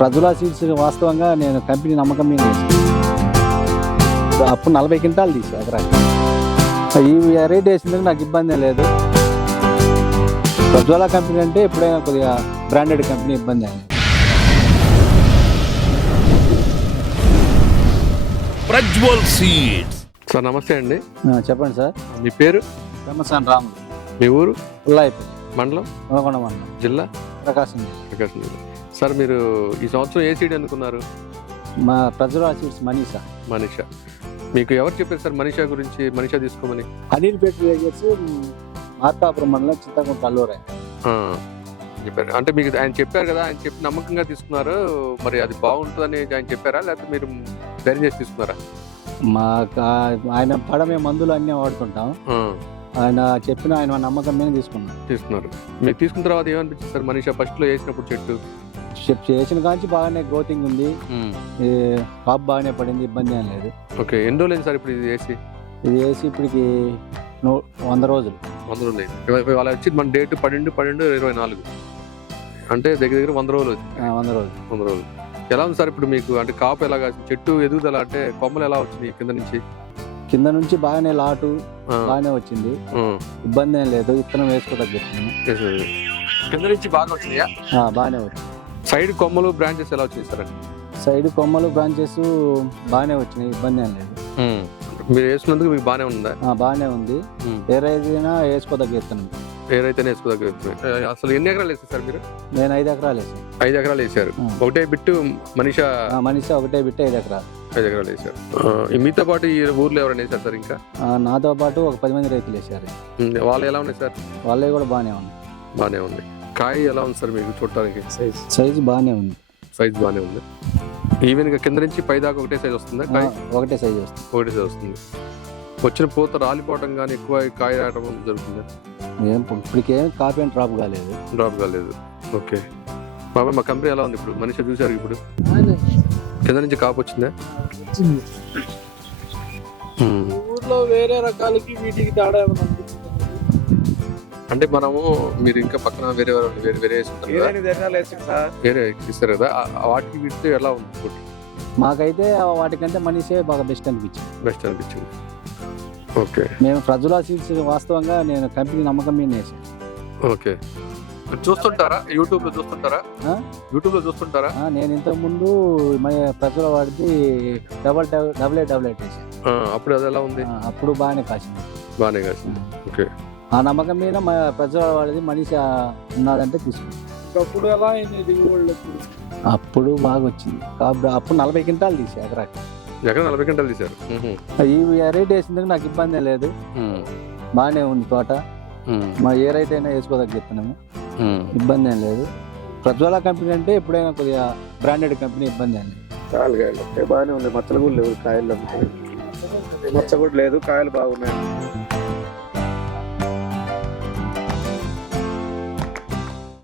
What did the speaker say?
ప్రజులా seeds వాస్తవంగా నేను company నమ్మకం మీద వేసాను. అప్పుడు 40 క్వింటాలు తీసి ఎకరాకి. ఈ రేట్ వేసిందని నాకు ఇబ్బంది లేదు. ప్రజ్వాలా కంపెనీ అంటే ఎప్పుడైనా కొద్దిగా బ్రాండెడ్ కంపెనీ, ఇబ్బంది లేదు. ప్రజ్వల్ సీడ్స్. సార్ నమస్తే అండి. చెప్పండి సార్. మీ పేరు? బ్రహ్మసాని రాములు. మీ ఊరు? ఉల్లాయిపల్లి మండలం? నల్గొండ మండలం. జిల్లా? ప్రకాశం జిల్లా. ప్రకాశం జిల్లా. సార్ మీరు ఈ సంవత్సరం ఏ సీడ్ అనుకున్నారు? మా ప్రజ్వలా సీడ్స్ మనీషా. మనీషా. మీకు ఎవరు చెప్పారు సార్ మనీషా గురించి, మనీషా తీసుకోమని? అనిల్ ఫెర్టిలైజర్స్, మార్కాపురం మండలం, చింతకుంట అల్లూరు చెప్పారు. అంటే మీకు ఆయన చెప్పారు కదా, ఆయన చెప్పి నమ్మకంగా తీసుకున్నారు. మరి అది బాగుంటుందని ఆయన చెప్పారా, లేకపోతే మీరు ధైర్యం చేసి తీసుకున్నారా? ఆయన పడమే మందులు అన్నీ వాడుకుంటాం. ఆయన చెప్పిన ఆయన నమ్మకం మీద తీసుకున్నారు. మీరు తీసుకున్న తర్వాత ఏమనిపించింది సార్? మనీషా ఫస్ట్ లో వేసినప్పుడు చెట్టు చేసిన కాంచి బాగానే గ్రోతింగ్ ఉంది, కాపు బాగానే పడింది, ఇబ్బంది ఏం లేదు. ఓకే. ఎన్ని రోజులు సార్ ఇప్పుడు ఇది వేసి? ఇప్పటికి 100 రోజులు. 100 రోజులు అయింది. వాళ్ళ వచ్చి మన డేట్ 12/12/24, అంటే దగ్గర 100 రోజులు. 100 రోజులు. ఎలా ఉంది సార్ ఇప్పుడు మీకు? అంటే కాపు ఎలాగా, చెట్టు ఎదుగుదల, అంటే కొమ్మలు ఎలా వచ్చింది కింద నుంచి? బాగానే లాటు బాగానే వచ్చింది, ఇబ్బంది ఏం లేదు. విత్తనం వేసుకోదగ్గట్టు కింద నుంచి బాగా వచ్చినాయా? బాగానే వచ్చింది. సైడ్ కొమ్మలు, బ్రాంచెస్ ఎలా వచ్చినాయి సార్? సైడ్ కొమ్మలు, బ్రాంచెస్ బాగానే వచ్చినాయి, ఇబ్బంది ఏం లేదు. మీరు వేసుకున్నందుకు మీకు బాగానే ఉందా? బాగానే ఉంది. ఏరైనా వేసుకోదగ్గ విత్తనం. ఏరైతేనే వేసుకోదగ్గ విత్తనం. అసలు ఎన్ని ఎకరాలు వేస్తారు సార్ మీరు? నేను 5 ఎకరాలు వేసాను. 5 ఎకరాలు వేసారు. ఒకటే బిట్టు మనీషా ఒకటే బిట్టు 5 ఎకరాలు. 5 ఎకరాలు వేసారు. మీతో పాటు ఈ ఊర్లో ఎవరైనా వేసారు సార్? ఇంకా నాతో పాటు ఒక 10 మంది రైతులు వేసారు. వాళ్ళు ఎలా ఉన్నాయి సార్? వాళ్ళే కూడా బాగానే ఉంది. బాగానే ఉంది. కాయ ఎలా ఉంది సార్ మీకు చూడటానికి? సైజు బాగానే ఉంది. సైజ్ బాగానే ఉంది. ఈవెన్ గా కింద నుంచి పై దాకా ఒకటే సైజ్ వస్తుందా? కాయ ఒకటే సైజ్ వస్తుంది. వచ్చిన పూత రాలిపోవటం కానీ, ఎక్కువ కాయ రావడం జరుగుతుంది? ఇప్పటికేం కాపీ అండ్ డ్రాప్ కాలేదు. ఓకే బాబా, మా కంపెనీ ఎలా ఉంది ఇప్పుడు? మనీషా చూసారు ఇప్పుడు? కింద నుంచి కాపు వచ్చిందా? ఊర్లో వేరే రకాలకి వీటికి తేడా అంటే మనము, మీరు ఇంకా పక్కన వేరే వేరే ఇస్తారు కదా, వాటికి వీటితో ఎలా ఉంది? మాకైతే వాటికంటే మనీషే బాగా బెస్ట్ అనిపించింది. ఓకే. మేము ప్రజులా సీడ్స్ వాస్తవంగా నేను కంపెనీ నమ్మకం మీద వేసాను. ఓకే. చూస్తుంటారా? యూట్యూబ్ లో చూస్తుంటారా? నేను ఇంతకు ముందు ప్రజల వాడికి డబుల్ వేసాను. అప్పుడు అది ఎలా ఉంది? అప్పుడు బాగానే కాసింది. ఓకే. ఆ నమ్మకం మీద మా ప్రజల వాడిది మనీషా ఉన్నాడంటే తీసుకున్నాం. అప్పుడు ఎలా అయింది? అప్పుడు బాగా వచ్చింది. అప్పుడు 40 క్వింటాలు తీసి ఎకరాకి. 40 క్వింటాలు తీశారు. ఈ రేట్ వేసిందని నాకు ఇబ్బంది లేదు. బాగానే ఉంది తోట. మా ఏ రైతు అయినా వేసుకోదగ్గ విత్తనము, ఇబ్బంది ఏం లేదు. ప్రజ్వాలా కంపెనీ అంటే ఎప్పుడైనా కొద్దిగా బ్రాండెడ్ కంపెనీ, ఇబ్బంది ఏం లేదు. బాగానే ఉంది. మచ్చలు కూడా లేవు, కాయలు మచ్చ కూడా లేదు, కాయలు బాగున్నాయి.